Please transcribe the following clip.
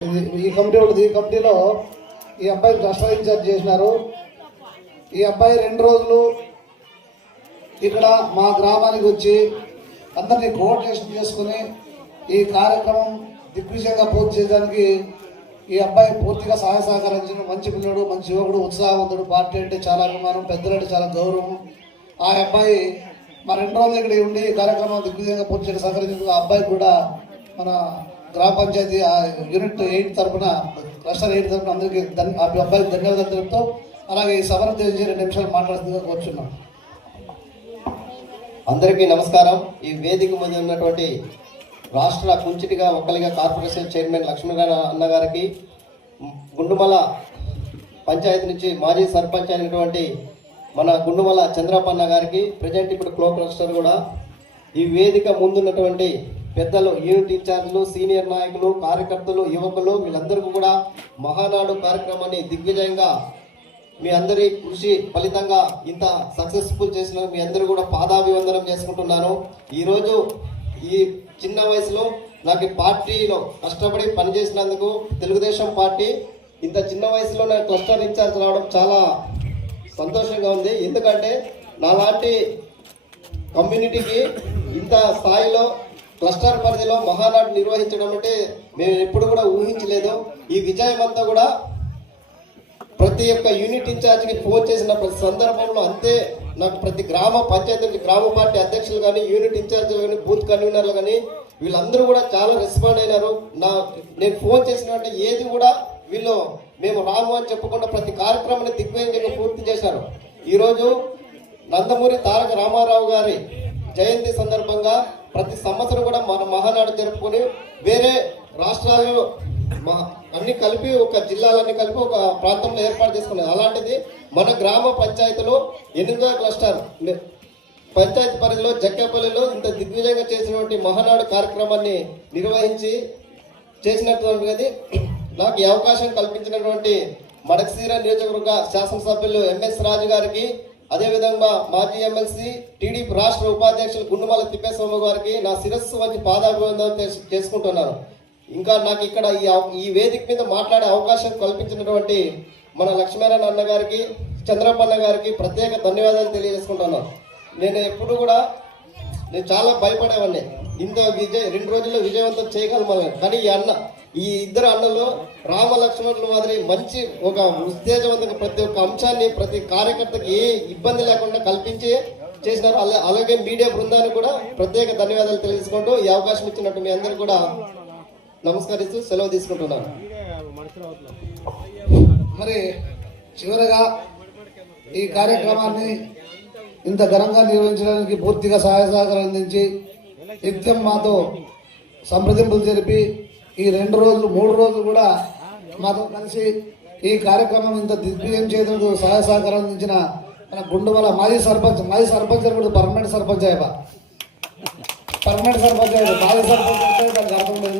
ఈ కమిటీ ఉంటుంది. ఈ కమిటీలో ఈ అబ్బాయి క్లస్టర్ ఇన్ఛార్జ్ చేసినారు. ఈ అబ్బాయి 2 రోజులు ఇక్కడ మా గ్రామానికి వచ్చి అందరినీ కోఆర్డినేషన్ చేసుకుని ఈ కార్యక్రమం దిగ్విజయంగా పూర్తి చేయడానికి ఈ అబ్బాయి పూర్తిగా సహాయ సహకరించిన మంచి పిల్లడు, మంచి యువకుడు, ఉత్సాహవంతుడు. పార్టీ అంటే చాలా అభిమానం, పెద్దలంటే చాలా గౌరవం. ఆ అబ్బాయి మా 2 రోజులు ఇక్కడ ఉండి ఈ కార్యక్రమం దిగ్విజయంగా పూర్తి చేయడం సహకరించిన ఆ అబ్బాయి కూడా మన గ్రామ పంచాయతీ యూనిట్ 8 తరఫున, క్లస్టర్ 8 తరఫున అందరికీ అబ్బాయికి ధన్యవాదాలు తెలుపుతూ, అలాగే ఈ సభను తెలిసి 2 నిమిషాలు మాట్లాడుతుందిగా కోరుచున్నాం. అందరికీ నమస్కారం. ఈ వేదిక మీద ఉన్నటువంటి రాష్ట్ర కుంచిటిగా ఒక్కలిగా కార్పొరేషన్ చైర్మన్ లక్ష్మీనారాయణ అన్న గారికి, గుండుమల పంచాయతీ నుంచి మాజీ సర్పంచ్ అయినటువంటి మన గుండుమల చంద్రపన్న గారికి, ప్రజెంట్ ఇప్పుడు క్లస్టర్ కూడా, ఈ వేదిక ముందున్నటువంటి పెద్దలు, యూనిట్ ఇన్ఛార్జీలు, సీనియర్ నాయకులు, కార్యకర్తలు, యువకులు, వీళ్ళందరికీ కూడా మహానాడు కార్యక్రమాన్ని దిగ్విజయంగా మీ అందరి కృషి ఫలితంగా ఇంత సక్సెస్ఫుల్ చేసిన మీ అందరూ కూడా పాదాభివందనం చేసుకుంటున్నాను. ఈరోజు ఈ చిన్న వయసులో నాకు పార్టీలో కష్టపడి పనిచేసినందుకు, తెలుగుదేశం పార్టీ ఇంత చిన్న వయసులో నాకు క్లస్టర్ ఇన్ఛార్జ్ రావడం చాలా సంతోషంగా ఉంది. ఎందుకంటే నాలాంటి కమ్యూనిటీకి ఇంత స్థాయిలో క్లస్టర్ పరిధిలో మహానాడు నిర్వహించడం అంటే మేము ఎప్పుడు కూడా ఊహించలేదు. ఈ విజయం అంతా కూడా ప్రతి ఒక్క యూనిట్ ఇన్ఛార్జ్కి ఫోన్ చేసిన ప్రతి సందర్భంలో అంతే. నాకు ప్రతి గ్రామ పంచాయతీ, గ్రామ పార్టీ అధ్యక్షులు కానీ, యూనిట్ ఇన్ఛార్జీలు కానీ, బూత్ కన్వీనర్లు కానీ, వీళ్ళందరూ కూడా చాలా రెస్పాండ్ అయినారు. నేను ఫోన్ చేసినట్టు ఏది కూడా వీళ్ళు మేము రాము అని చెప్పకుండా ప్రతి కార్యక్రమాన్ని దిగ్విజయంగా పూర్తి చేశారు. ఈరోజు నందమూరి తారక రామారావు గారి జయంతి సందర్భంగా ప్రతి సంవత్సరం కూడా మన మహానాడు జరుపుకొని వేరే రాష్ట్రాలు అన్ని కలిపి, ఒక జిల్లాలన్నీ కలిపి ఒక ప్రాంతంలో ఏర్పాటు చేసుకునేది. అలాంటిది మన గ్రామ పంచాయతీలో 8వ క్లస్టర్ పంచాయతీ పరిధిలో జక్కేపల్లిలో ఇంత దిగ్విజయంగా చేసినటువంటి మహానాడు కార్యక్రమాన్ని నిర్వహించి చేసినటువంటి నాకు ఈ అవకాశం కల్పించినటువంటి మడకశిర నియోజకవర్గ శాసనసభ్యులు ఎంఎస్ రాజు గారికి, అదేవిధంగా మాజీ ఎమ్మెల్సీ టీడీపీ రాష్ట్ర ఉపాధ్యక్షులు గుండుమల తిప్పేస్వామి గారికి నా శిరస్సు వంచి పాదాభివందనం చేసుకుంటున్నాను. ఇంకా నాకు ఇక్కడ ఈ వేదిక మీద మాట్లాడే అవకాశం కల్పించినటువంటి మన లక్ష్మీనారాయణ అన్న గారికి, చంద్రపన్న గారికి ప్రత్యేక ధన్యవాదాలు తెలియజేసుకుంటున్నాను. నేను ఎప్పుడు కూడా చాలా భయపడేవాడిని, ఇంత 2 రోజుల్లో విజయవంతం చేయగలమని. కానీ ఈ ఇద్దరు అన్నలు రామ లక్ష్మణుల మాదిరి మంచి ఒక ఉత్తేజవంతంగా ప్రతి ఒక్క అంశాన్ని ప్రతి కార్యకర్తకి ఏ ఇబ్బంది లేకుండా కల్పించి చేసినారు. అలాగే మీడియా బృందానికి కూడా ప్రత్యేక ధన్యవాదాలు తెలియజేసుకుంటూ ఈ అవకాశం ఇచ్చినట్టు మీ అందరికీ కూడా నమస్కరిస్తూ సెలవు తీసుకుంటున్నాను. మరి చివరగా ఈ కార్యక్రమాన్ని ఇంత ఘనంగా నిర్వహించడానికి పూర్తిగా సహాయ సహకారం అందించి నిత్యం మాతో సంప్రదింపులు జరిపి ఈ 2 రోజులు 3 రోజులు కూడా మాతో కలిసి ఈ కార్యక్రమం ఇంత దిగ్విజయం చేయడానికి సహాయ సహకారం అందించిన మన గుండుమల మాజీ సర్పంచ్ కూడా పర్మనెంట్ సర్పంచ్ మాజీ సర్పంచ్ అంటే దానికి అర్థం లేదు.